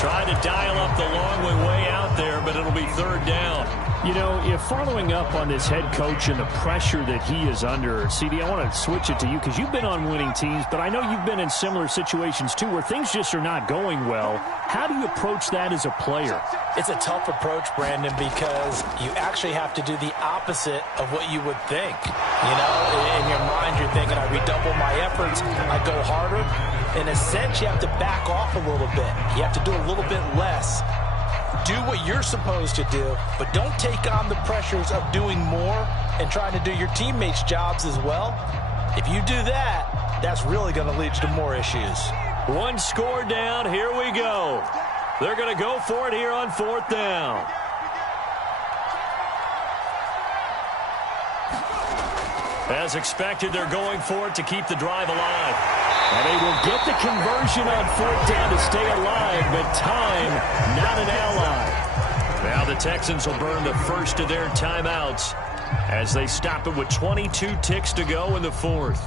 Tried to dial up the long way out there, but it'll be 3rd down. You know, if following up on this head coach and the pressure that he is under, CD, I want to switch it to you because you've been on winning teams, but I know you've been in similar situations too where things just are not going well. How do you approach that as a player? It's a tough approach, Brandon, because you actually have to do the opposite of what you would think. You know, in your mind, you're thinking, I redouble my efforts, I go harder. In a sense, you have to back off a little bit. You have to do a little bit less. Do what you're supposed to do, but don't take on the pressures of doing more and trying to do your teammates' jobs as well. If you do that, that's really going to lead to more issues. 1 score down. Here we go. They're going to go for it here on 4th down. As expected, they're going for it to keep the drive alive. And they will get the conversion on 4th down to stay alive, but time, not an ally. Now the Texans will burn the first of their timeouts as they stop it with 22 ticks to go in the 4th.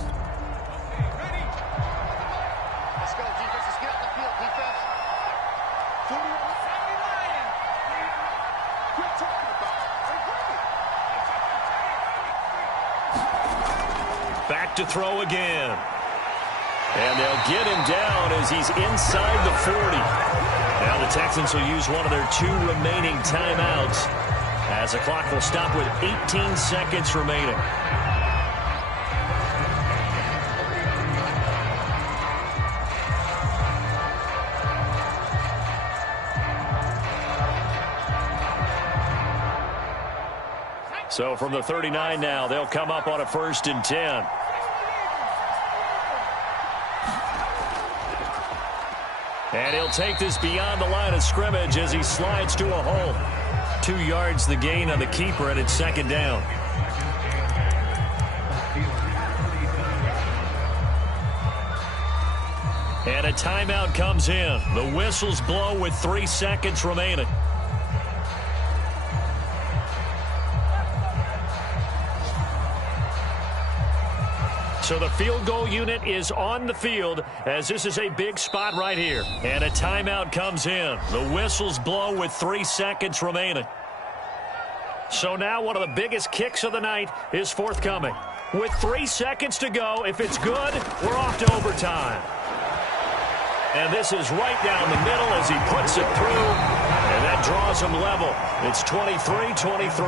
Back to throw again. And they'll get him down as he's inside the 40. Now the Texans will use one of their 2 remaining timeouts as the clock will stop with 18 seconds remaining. So from the 39 now, they'll come up on a 1st and 10. And he'll take this beyond the line of scrimmage as he slides to a hole. 2 yards the gain on the keeper, and it's 2nd down. And a timeout comes in. The whistles blow with 3 seconds remaining. So the field goal unit is on the field as this is a big spot right here. And a timeout comes in. The whistles blow with 3 seconds remaining. So now one of the biggest kicks of the night is forthcoming. With 3 seconds to go, if it's good, we're off to overtime. And this is right down the middle as he puts it through. And that draws them level. It's 23-23.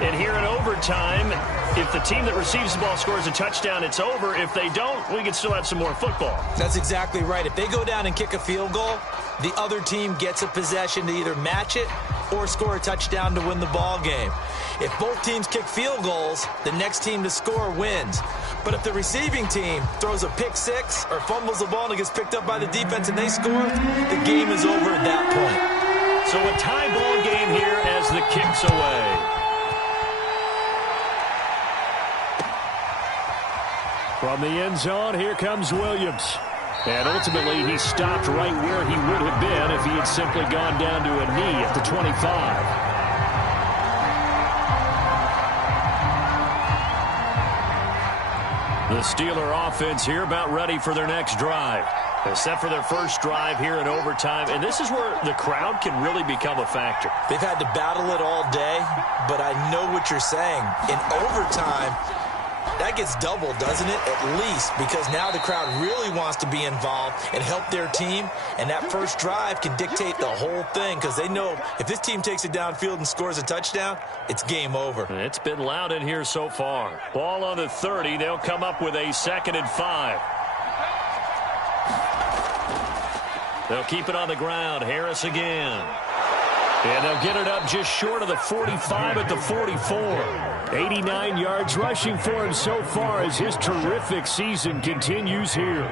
And here in overtime, if the team that receives the ball scores a touchdown, it's over. If they don't, we can still have some more football. That's exactly right. If they go down and kick a field goal, the other team gets a possession to either match it or score a touchdown to win the ball game. If both teams kick field goals, the next team to score wins. But if the receiving team throws a pick six or fumbles the ball and it gets picked up by the defense and they score, the game is over at that point. So a tie ball game here as the kick's away. From the end zone, here comes Williams. And ultimately, he stopped right where he would have been if he had simply gone down to a knee at the 25. The Steeler offense here about ready for their next drive. Set for their first drive here in overtime, and this is where the crowd can really become a factor. They've had to battle it all day, but I know what you're saying. In overtime, that gets doubled, doesn't it? At least, because now the crowd really wants to be involved and help their team, and that first drive can dictate the whole thing because they know if this team takes it downfield and scores a touchdown, it's game over. It's been loud in here so far. Ball on the 30. They'll come up with a 2nd and 5. They'll keep it on the ground. Harris again. And they'll get it up just short of the 45 at the 44. 89 yards rushing for him so far as his terrific season continues here.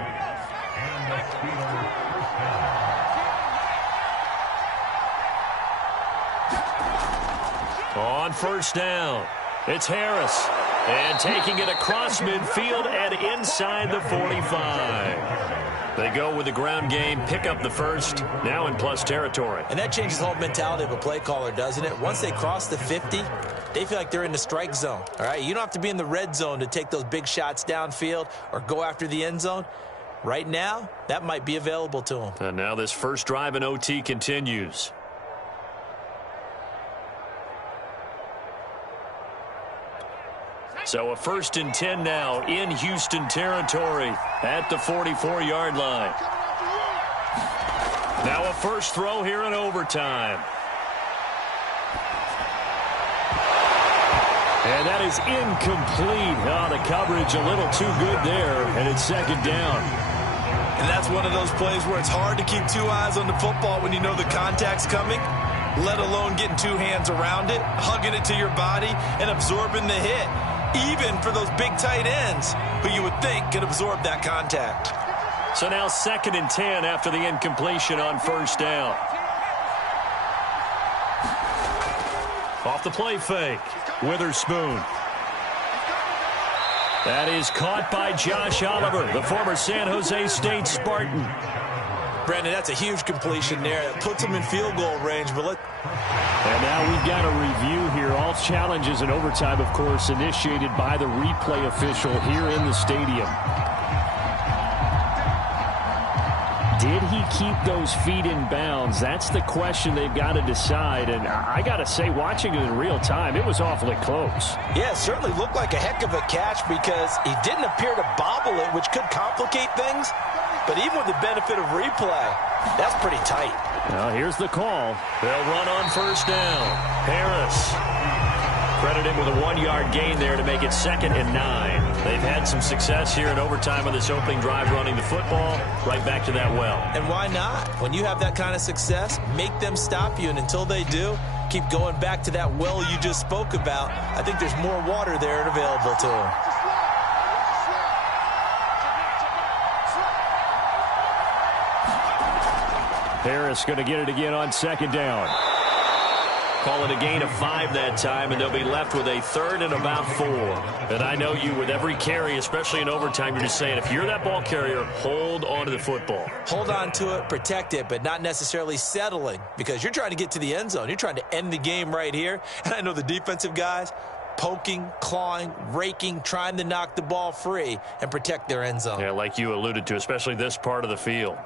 On first down, it's Harris. And taking it across midfield and inside the 45. They go with the ground game, pick up the first, now in plus territory. And that changes the whole mentality of a play caller, doesn't it? Once they cross the 50, they feel like they're in the strike zone. All right, you don't have to be in the red zone to take those big shots downfield or go after the end zone. Right now, that might be available to them. And now this first drive in OT continues. So a 1st and 10 now in Houston territory at the 44-yard line. Now a first throw here in overtime. And that is incomplete. Oh, the coverage a little too good there, and it's 2nd down. And that's one of those plays where it's hard to keep 2 eyes on the football when you know the contact's coming, let alone getting 2 hands around it, hugging it to your body, and absorbing the hit. Even for those big tight ends who you would think could absorb that contact. So now 2nd and 10 after the incompletion on first down. Off the play fake, Witherspoon. That is caught by Josh Oliver, the former San Jose State Spartan. Brandon, that's a huge completion there. That puts them in field goal range. And now we've got a review here. All challenges in overtime, of course, initiated by the replay official here in the stadium. Did he keep those feet in bounds? That's the question they've got to decide. And I got to say, watching it in real time, it was awfully close. Yeah, it certainly looked like a heck of a catch because he didn't appear to bobble it, which could complicate things. But even with the benefit of replay, that's pretty tight. Now here's the call. They'll run on first down. Harris. Credit him with a 1-yard gain there to make it 2nd and 9. They've had some success here in overtime on this opening drive running the football. Right back to that well. And why not? When you have that kind of success, make them stop you. And until they do, keep going back to that well you just spoke about. I think there's more water there and available to them. Harris going to get it again on 2nd down. Call it a gain of 5 that time, and they'll be left with a 3rd and about 4. And I know you, with every carry, especially in overtime, you're just saying, if you're that ball carrier, hold on to the football. Hold on to it, protect it, but not necessarily settling, because you're trying to get to the end zone. You're trying to end the game right here. And I know the defensive guys, poking, clawing, raking, trying to knock the ball free and protect their end zone. Yeah, like you alluded to, especially this part of the field.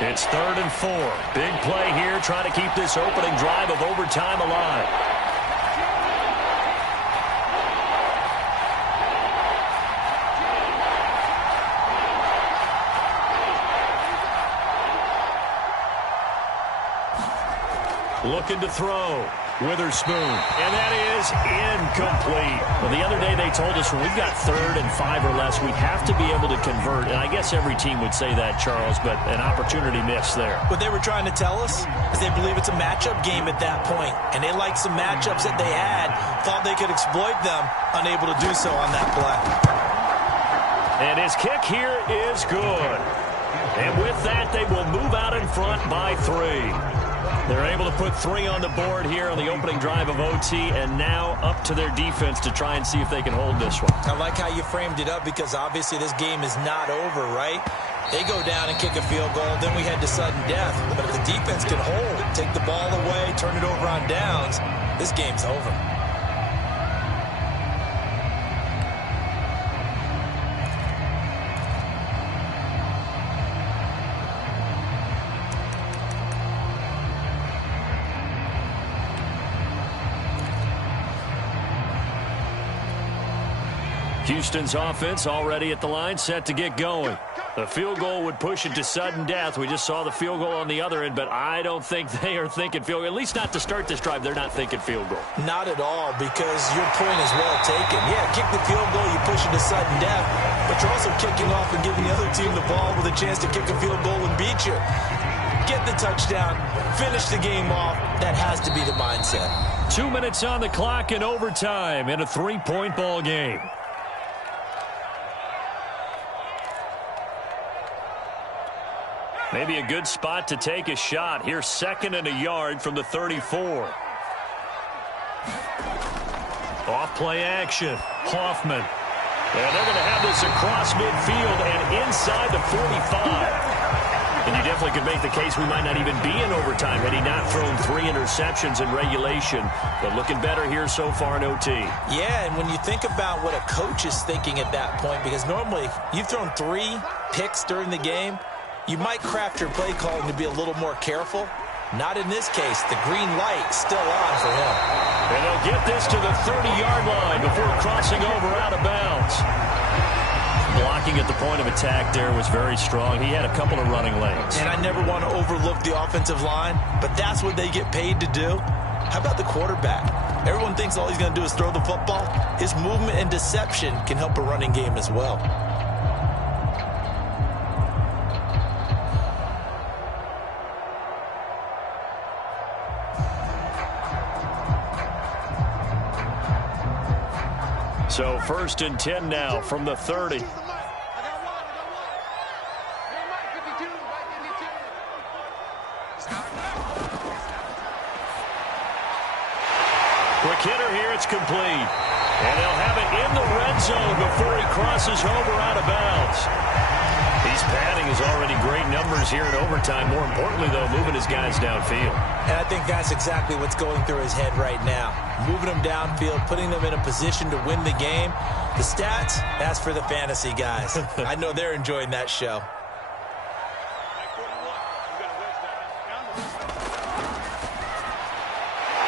It's 3rd and 4. Big play here, trying to keep this opening drive of overtime alive. Looking to throw. Witherspoon. And that is incomplete. Well, the other day they told us when we've got 3rd and 5 or less, we have to be able to convert. And I guess every team would say that, Charles, but an opportunity missed there. What they were trying to tell us is they believe it's a matchup game at that point. And they liked some matchups that they had, thought they could exploit them, unable to do so on that play. And his kick here is good. And with that, they will move out in front by 3. They're able to put 3 on the board here on the opening drive of OT, and now up to their defense to try and see if they can hold this one. I like how you framed it up because obviously this game is not over, right? They go down and kick a field goal, then we head to sudden death. But if the defense can hold, take the ball away, turn it over on downs, this game's over. Houston's offense already at the line, set to get going. The field goal would push it to sudden death. We just saw the field goal on the other end, but I don't think they are thinking field goal. At least not to start this drive. They're not thinking field goal. Not at all, because your point is well taken. Yeah, kick the field goal, you push it to sudden death, but you're also kicking off and giving the other team the ball with a chance to kick a field goal and beat you. Get the touchdown, finish the game off. That has to be the mindset. 2 minutes on the clock in overtime in a 3-point ball game. Maybe a good spot to take a shot. Here's 2nd and a yard from the 34. Off play action. Hoffman. And they're going to have this across midfield and inside the 45. And you definitely could make the case we might not even be in overtime had he not thrown 3 interceptions in regulation. But looking better here so far in OT. Yeah, and when you think about what a coach is thinking at that point, because normally you've thrown 3 picks during the game, you might craft your play calling to be a little more careful. Not in this case. The green light still on for him. And they'll get this to the 30-yard line before crossing over out of bounds. Blocking at the point of attack there was very strong. He had a couple of running lanes. And I never want to overlook the offensive line, but that's what they get paid to do. How about the quarterback? Everyone thinks all he's going to do is throw the football. His movement and deception can help a running game as well. So 1st and 10 now from the 30. Quick hitter here, it's complete. And they'll have it in the red zone before he crosses over out of bounds. He's padding his already great numbers here in overtime. More importantly, though, moving his guys downfield. And I think that's exactly what's going through his head right now. Moving them downfield, putting them in a position to win the game. The stats, that's for the fantasy guys. I know they're enjoying that show.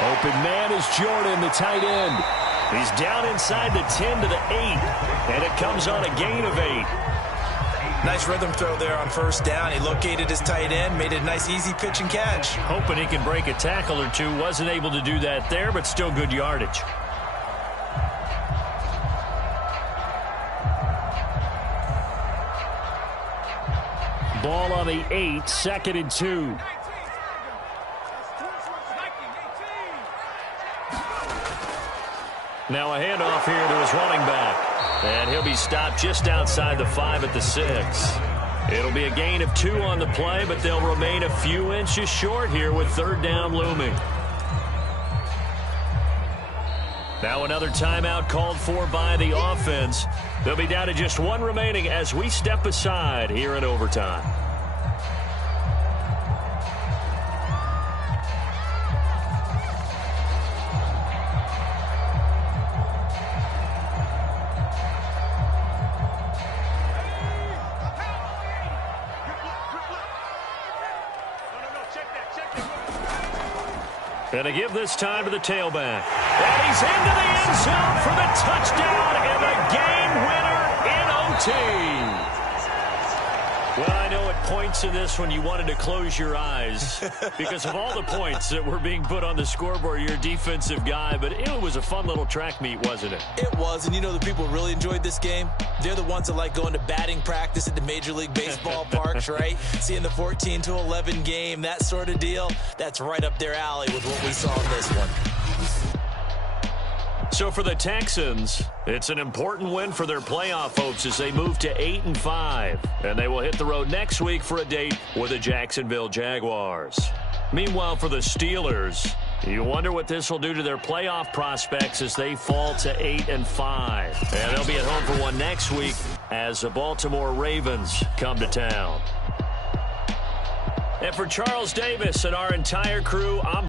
Open man is Jordan, the tight end. He's down inside the 10 to the 8. And it comes on a gain of 8. Nice rhythm throw there on 1st down. He located his tight end, made a nice easy pitch and catch. Hoping he can break a tackle or two. Wasn't able to do that there, but still good yardage. Ball on the 8, 2nd and 2. Now a handoff here to his running back. And he'll be stopped just outside the 5 at the 6. It'll be a gain of 2 on the play, but they'll remain a few inches short here with 3rd down looming. Now another timeout called for by the offense. They'll be down to just 1 remaining as we step aside here in overtime. And to give this time to the tailback. And he's into the end zone for the touchdown and the game winner in OT. Well, I know at points in this one you wanted to close your eyes because of all the points that were being put on the scoreboard. You're a defensive guy, but it was a fun little track meet, wasn't it? It was, and you know the people who really enjoyed this game? They're the ones that like going to batting practice at the Major League Baseball parks, right? Seeing the 14-11 game, that sort of deal, that's right up their alley with what we saw in this one. So for the Texans, it's an important win for their playoff hopes as they move to 8-5. And they will hit the road next week for a date with the Jacksonville Jaguars. Meanwhile, for the Steelers, you wonder what this will do to their playoff prospects as they fall to 8-5. And they'll be at home for one next week as the Baltimore Ravens come to town. And for Charles Davis and our entire crew, I'm